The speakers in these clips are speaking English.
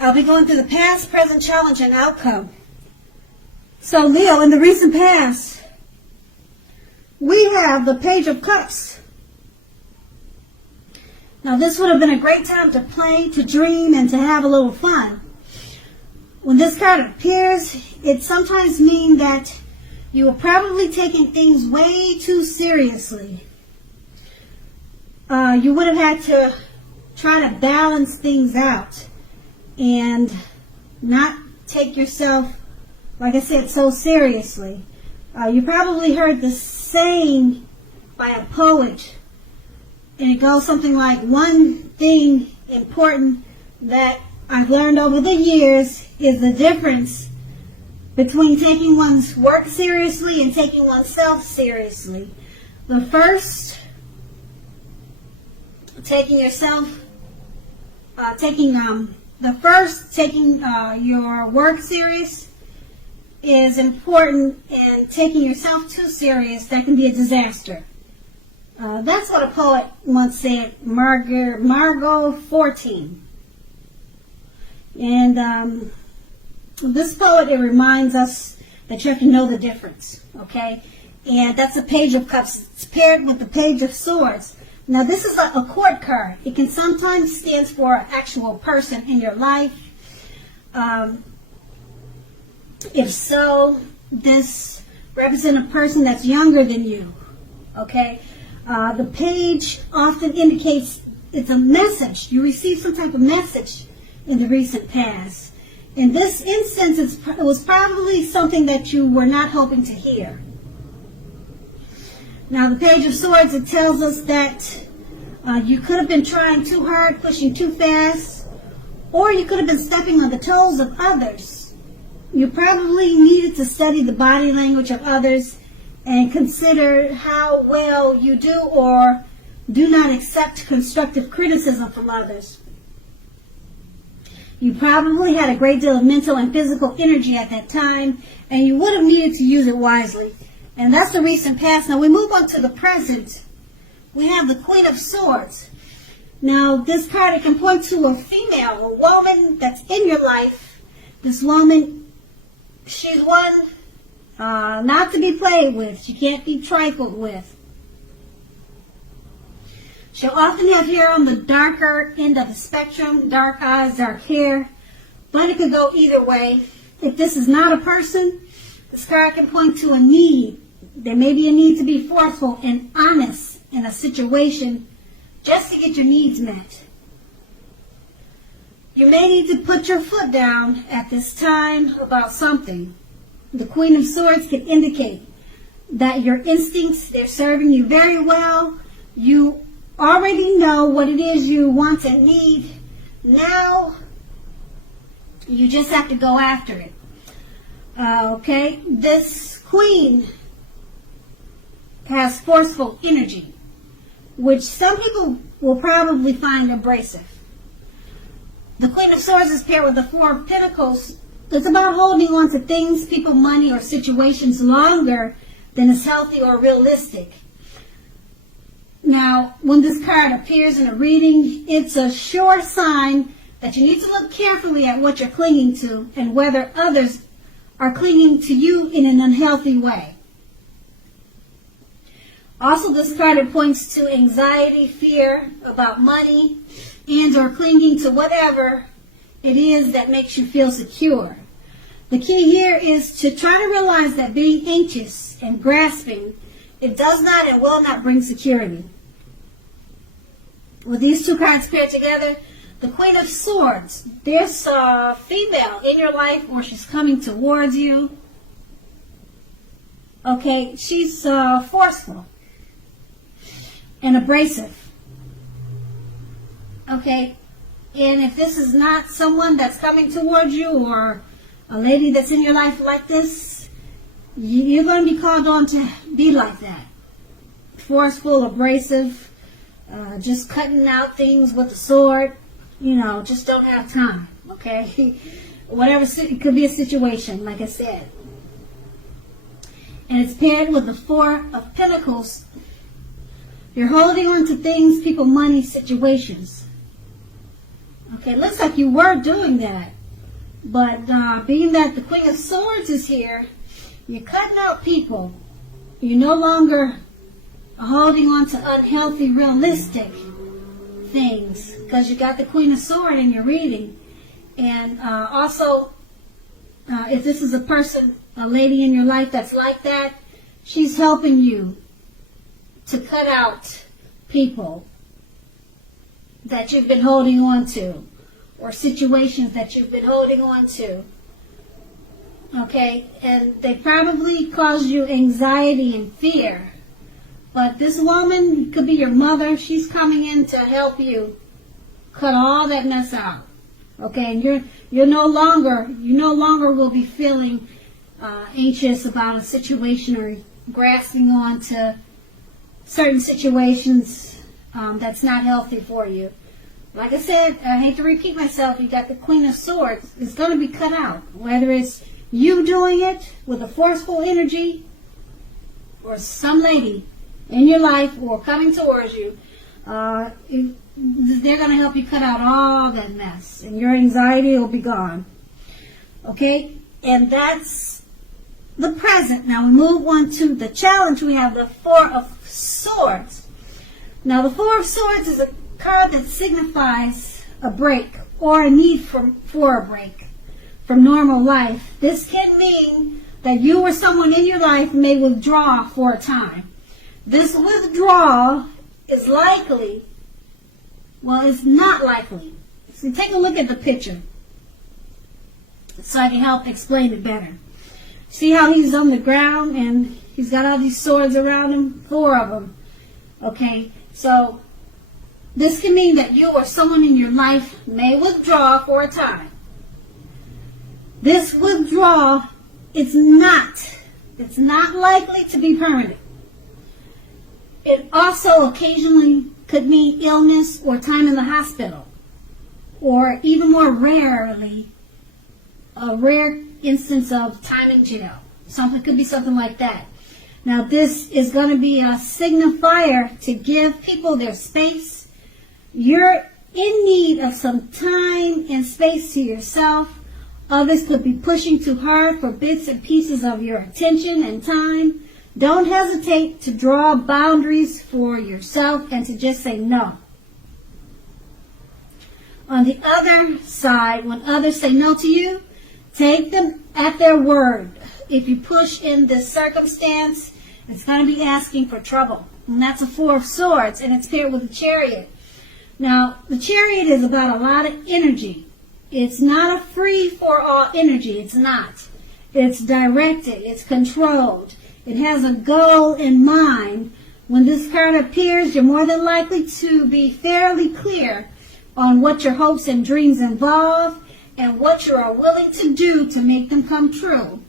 I'll be going through the past, present, challenge, and outcome. So Leo, in the recent past, we have the Page of Cups. Now this would have been a great time to play, to dream, and to have a little fun. When this card appears, it sometimes means that you are probably taking things way too seriously. You would have had to try to balance things out and not take yourself, like I said, so seriously. You probably heard the saying by a poet, and it goes something like, one thing important that I've learned over the years is the difference between taking one's work seriously and taking oneself seriously. The first, taking your work serious is important, and taking yourself too serious, that can be a disaster. That's what a poet once said, Margot 14. And this poet, it reminds us that you have to know the difference, okay? And that's the Page of Cups. It's paired with the Page of Swords. Now, this is a court card. It can sometimes stand for an actual person in your life. If so, this represents a person that's younger than you, okay? The page often indicates it's a message. You received some type of message in the recent past. In this instance, it was probably something that you were not hoping to hear. Now, the Page of Swords, it tells us that you could have been trying too hard, pushing too fast, or you could have been stepping on the toes of others. You probably needed to study the body language of others and consider how well you do or do not accept constructive criticism from others. You probably had a great deal of mental and physical energy at that time, and you would have needed to use it wisely. And that's the recent past. Now we move on to the present. We have the Queen of Swords. Now this card, it can point to a female, a woman that's in your life. This woman, she's one not to be played with. She can't be trifled with. She'll often have hair on the darker end of the spectrum, dark eyes, dark hair, but it could go either way. If this is not a person, this card can point to a need. There may be a need to be forceful and honest in a situation just to get your needs met. You may need to put your foot down at this time about something. The Queen of Swords can indicate that your instincts, they're serving you very well. You already know what it is you want and need. Now, you just have to go after it. Okay, this Queen has forceful energy, which some people will probably find abrasive. The Queen of Swords is paired with the Four of Pentacles. It's about holding on to things, people, money, or situations longer than is healthy or realistic. Now, when this card appears in a reading, it's a sure sign that you need to look carefully at what you're clinging to and whether others are clinging to you in an unhealthy way. Also, this card, it points to anxiety, fear about money, and or clinging to whatever it is that makes you feel secure. The key here is to try to realize that being anxious and grasping, it does not and will not bring security. With these two cards paired together, the Queen of Swords, there's a female in your life or she's coming towards you. Okay, she's forceful and abrasive. Okay, and if this is not someone that's coming towards you or a lady that's in your life like this, you're going to be called on to be like that. Forceful, abrasive, just cutting out things with a sword. You know, just don't have time, okay? Whatever, it could be a situation, like I said. And it's paired with the Four of Pentacles. You're holding on to things, people, money, situations. Okay, looks like you were doing that. But being that the Queen of Swords is here, you're cutting out people. You're no longer holding on to unhealthy, realistic things because you got the Queen of Swords in your reading. And also, if this is a person, a lady in your life that's like that, she's helping you to cut out people that you've been holding on to, or situations that you've been holding on to. Okay? And they probably cause you anxiety and fear. But this woman could be your mother. She's coming in to help you cut all that mess out. Okay? And you no longer will be feeling anxious about a situation or grasping on to certain situations that's not healthy for you. Like I said, I hate to repeat myself, you got the Queen of Swords. It's going to be cut out. Whether it's you doing it with a forceful energy or some lady in your life or coming towards you, they're going to help you cut out all that mess. And your anxiety will be gone. Okay? And that's the present. Now we move on to the challenge. We have the Four of Swords. Now the Four of Swords is a card that signifies a break or a need for a break from normal life. This can mean that you or someone in your life may withdraw for a time. This withdrawal is likely, well, it's not likely. So take a look at the picture so I can help explain it better. See how he's on the ground and he's got all these swords around him? 4 of them. Okay, so this can mean that you or someone in your life may withdraw for a time. This withdrawal, it's not likely to be permanent. It also occasionally could mean illness or time in the hospital, or even more rarely, a rare instance of time in jail. Something could be something like that. Now this is going to be a signifier to give people their space. You're in need of some time and space to yourself. Others could be pushing too hard for bits and pieces of your attention and time. Don't hesitate to draw boundaries for yourself and to just say no. On the other side, when others say no to you, take them at their word. If you push in this circumstance, it's going to be asking for trouble. And that's a Four of Swords, and it's paired with a Chariot. Now, the Chariot is about a lot of energy. It's not a free-for-all energy. It's not. It's directed. It's controlled. It has a goal in mind. When this card appears, you're more than likely to be fairly clear on what your hopes and dreams involve and what you are willing to do to make them come true.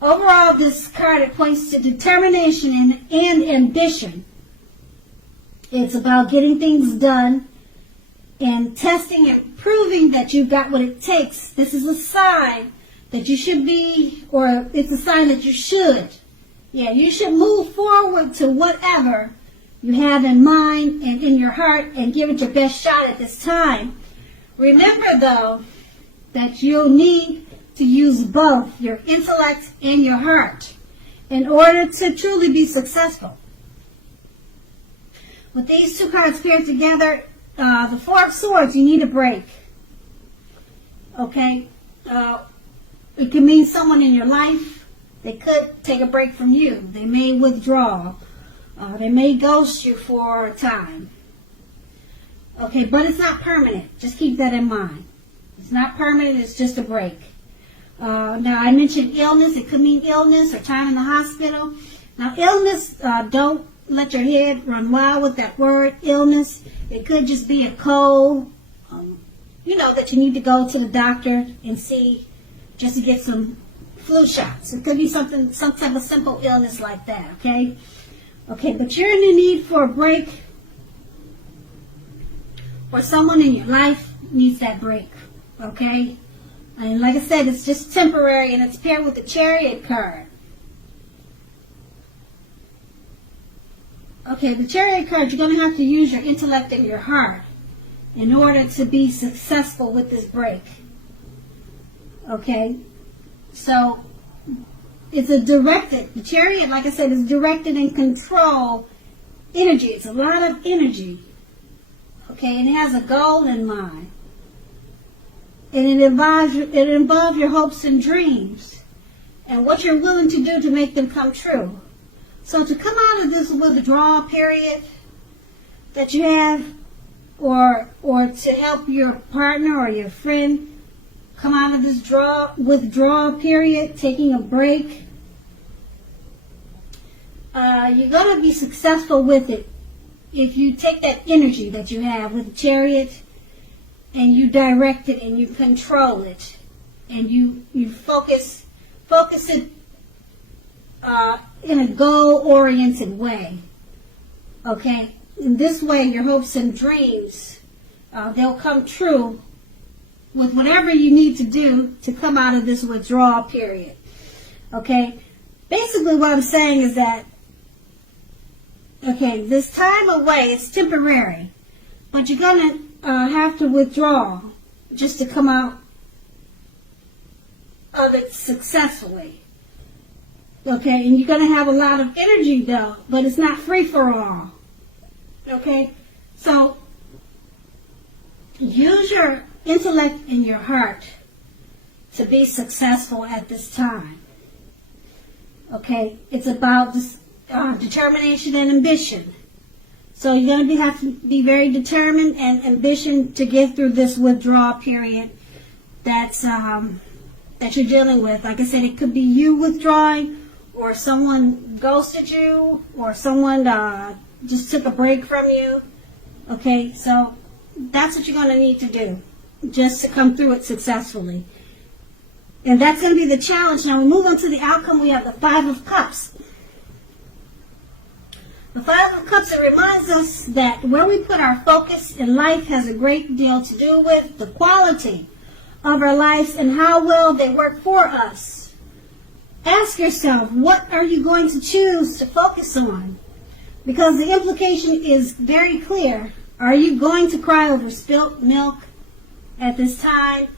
Overall, this card points to determination and ambition. It's about getting things done and testing and proving that you've got what it takes. This is a sign that you should be, or it's a sign that you should. Yeah, you should move forward to whatever you have in mind and in your heart and give it your best shot at this time. Remember, though, that you'll need to use both your intellect and your heart in order to truly be successful. With these two cards paired together, the Four of Swords, you need a break. Okay? It can mean someone in your life. They could take a break from you. They may withdraw. They may ghost you for a time. Okay, but it's not permanent. Just keep that in mind. It's not permanent. It's just a break. Now, I mentioned illness. It could mean illness or time in the hospital. Now, illness, don't let your head run wild with that word, illness. It could just be a cold, that you need to go to the doctor and see just to get some flu shots. It could be some type of simple illness like that, okay? Okay, but you're in the need for a break, or someone in your life needs that break, okay? And like I said, it's just temporary, and it's paired with the Chariot card. Okay, the Chariot card, you're going to have to use your intellect and your heart. in order to be successful with this break. Okay? So, it's a directed, the Chariot, like I said, is directed and control energy. It's a lot of energy. Okay? And it has a goal in mind. And it involves your hopes and dreams and what you're willing to do to make them come true. So to come out of this withdrawal period that you have, or to help your partner or your friend come out of this withdrawal period, taking a break, you're going to be successful with it if you take that energy that you have with the Chariot and you direct it and you control it and you focus it in a goal-oriented way. Okay? In this way, your hopes and dreams, they'll come true with whatever you need to do to come out of this withdrawal period. Okay? Basically what I'm saying is that, okay, this time away is temporary, but you're going to have to withdraw just to come out of it successfully. Okay, and you're going to have a lot of energy though, but it's not free for all. Okay, so use your intellect and your heart to be successful at this time. Okay, it's about this, determination and ambition. So you're going to have to be very determined and ambition to get through this withdrawal period that you're dealing with. Like I said, it could be you withdrawing, or someone ghosted you, or someone just took a break from you. Okay, so that's what you're going to need to do just to come through it successfully. And that's going to be the challenge. Now we move on to the outcome. We have the Five of Cups. The Five of Cups, it reminds us that where we put our focus in life has a great deal to do with the quality of our lives and how well they work for us. Ask yourself, what are you going to choose to focus on? Because the implication is very clear. Are you going to cry over spilt milk at this time?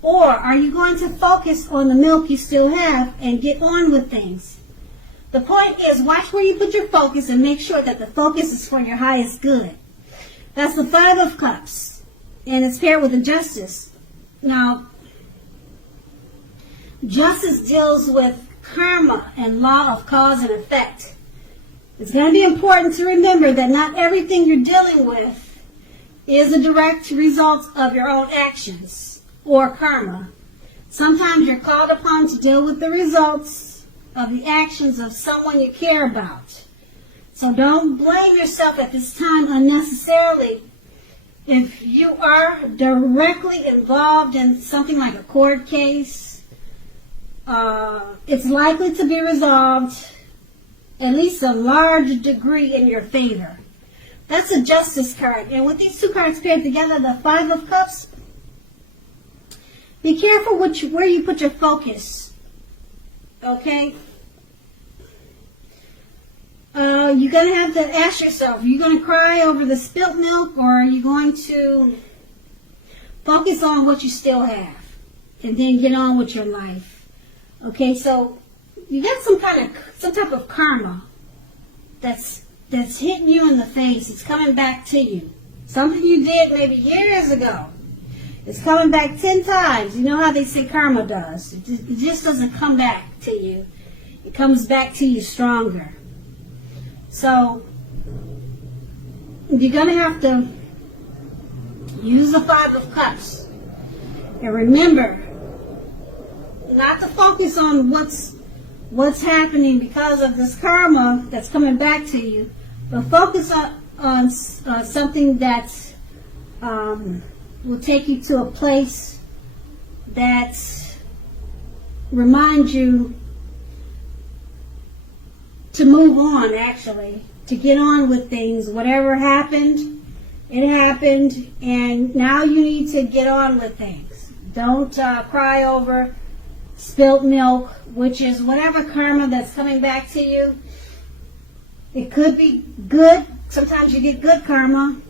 Or are you going to focus on the milk you still have and get on with things? The point is, watch where you put your focus and make sure that the focus is for your highest good. That's the Five of Cups. And it's paired with the Justice. Now, Justice deals with karma and law of cause and effect. It's going to be important to remember that not everything you're dealing with is a direct result of your own actions or karma. Sometimes you're called upon to deal with the results of the actions of someone you care about. So don't blame yourself at this time unnecessarily. If you are directly involved in something like a court case, it's likely to be resolved at least a large degree in your favor. That's a Justice card. And with these two cards paired together, the Five of Cups, be careful where you put your focus. Okay? You're going to have to ask yourself, are you going to cry over the spilt milk, or are you going to focus on what you still have and then get on with your life? Okay, so you got some type of karma that's hitting you in the face. It's coming back to you. Something you did maybe years ago. It's coming back 10 times. You know how they say karma does. It just doesn't come back to you. It comes back to you stronger. So you're going to have to use the Five of Cups. And remember, not to focus on what's happening because of this karma that's coming back to you, but focus on something that will take you to a place that reminds you to move on, actually, to get on with things. Whatever happened, it happened, and now you need to get on with things. Don't cry over spilt milk, which is whatever karma that's coming back to you. It could be good. Sometimes you get good karma.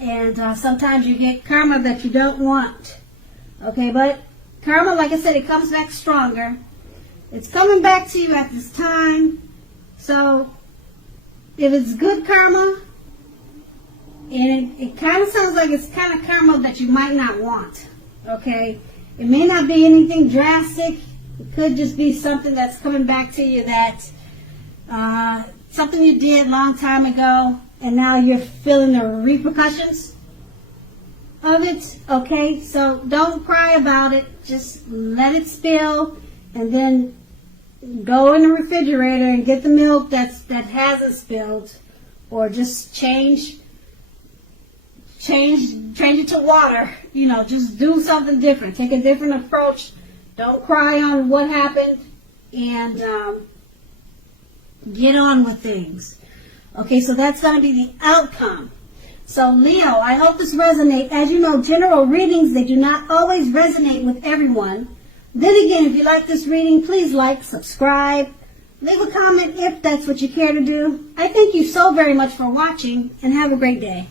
And sometimes you get karma that you don't want. Okay, but karma, like I said, it comes back stronger. It's coming back to you at this time. So if it's good karma, and it kind of sounds like it's kind of karma that you might not want. Okay, it may not be anything drastic. It could just be something that's coming back to you that something you did a long time ago, and now you're feeling the repercussions of it. Okay, so don't cry about it. Just let it spill, and then go in the refrigerator and get the milk that hasn't spilled, or just change it to water. You know, just do something different. Take a different approach. Don't cry on what happened, and get on with things. Okay, so that's going to be the outcome. So Leo, I hope this resonates. As you know, general readings, they do not always resonate with everyone. Then again, if you like this reading, please like, subscribe, leave a comment if that's what you care to do. I thank you so very much for watching, and have a great day.